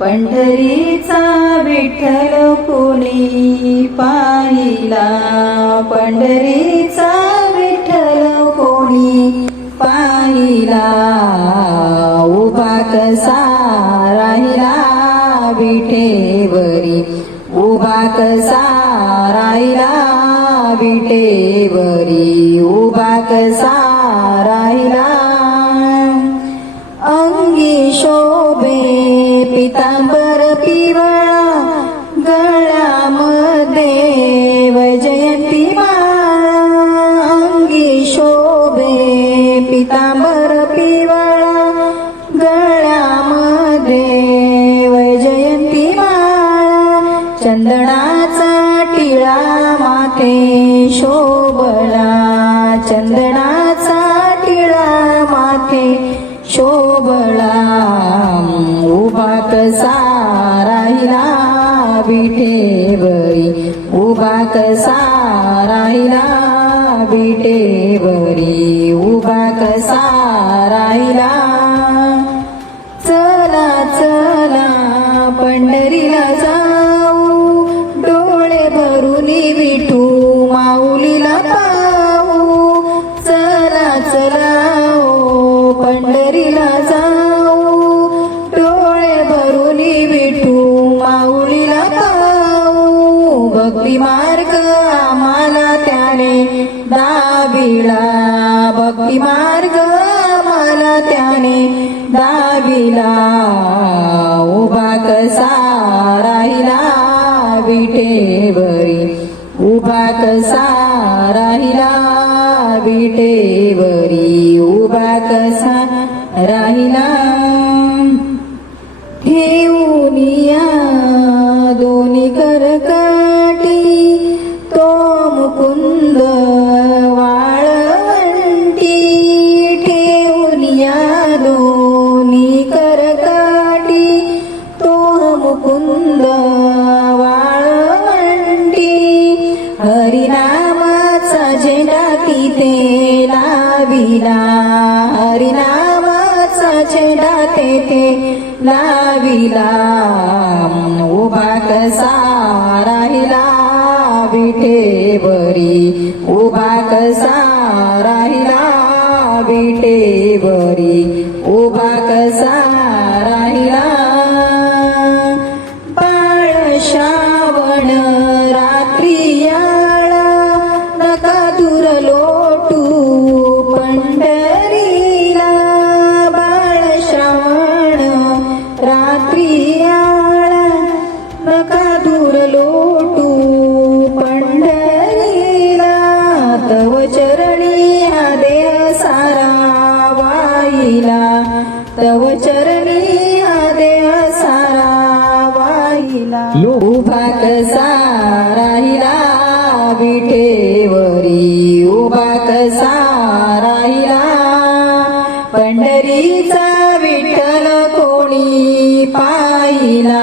पंढरीचा विठ्ठल कोणी पाहिला, पंढरीचा विठ्ठल कोणी पाहिला, उभा कसा राहिला विठेवरी, उभा कसा राहिला विठेवरी, उभा कसा राहिला. अंगी शोभे पितांबर पिवळा, गळ्यामध्ये वैजयंती माळा. अंगी शोभे पितांबर पिवळा, गळ्यामध्ये वैजयंती माळा. चंदनाचा टिळा माथे शोभला, चंदनाचा टिळा माथे शोभला, उभा कसा राहिला विठेवरी, उभा कसा राहिला विठेवरी, उभा कसा राहिला. चला चला पंढरीला जाऊ, डोळे भरून विठू माऊलीला पाहू. चला चला ओ पंढरीला जाऊ, डोळे भरून विठू माऊलीला पाहू. भक्ती मार्ग आम्हाला त्याने दाविला, भक्ती मार्ग आम्हाला त्याने दाविला, उभा कसा राहिला विठेवरी, उभा कसा राहिला विठेवरी, उभा कसा राहिला. ठेवूनिया दोन्ही करकाठी, तो मुकुंद वाळवंटी. ठेवूनिया दोन्ही करकाठी, तो मुकुंद वाळवंटी. हरिनामाचा झेंडा तिथे लाविला, हरिनामाचा झेंडा तेथे लाविला, उभा कसा राहिला विठेवरी, उभा कसा राहिला विठेवरी, उभा कसा राहिला. बाळ श्रावण रात्री आळा, नका दूर लोटू पंढरीला. बाळ श्रावण रात्री आळा, नका दूर लोटू पंढरीला. तव चरणी हा देह सारा वाहिला, तव चरणी हा देह सारा वाहिला, उभा कसा राहिला विठेवरी, उभा कसा राहिला. पंढरीचा विठ्ठल कोणी पाहिला,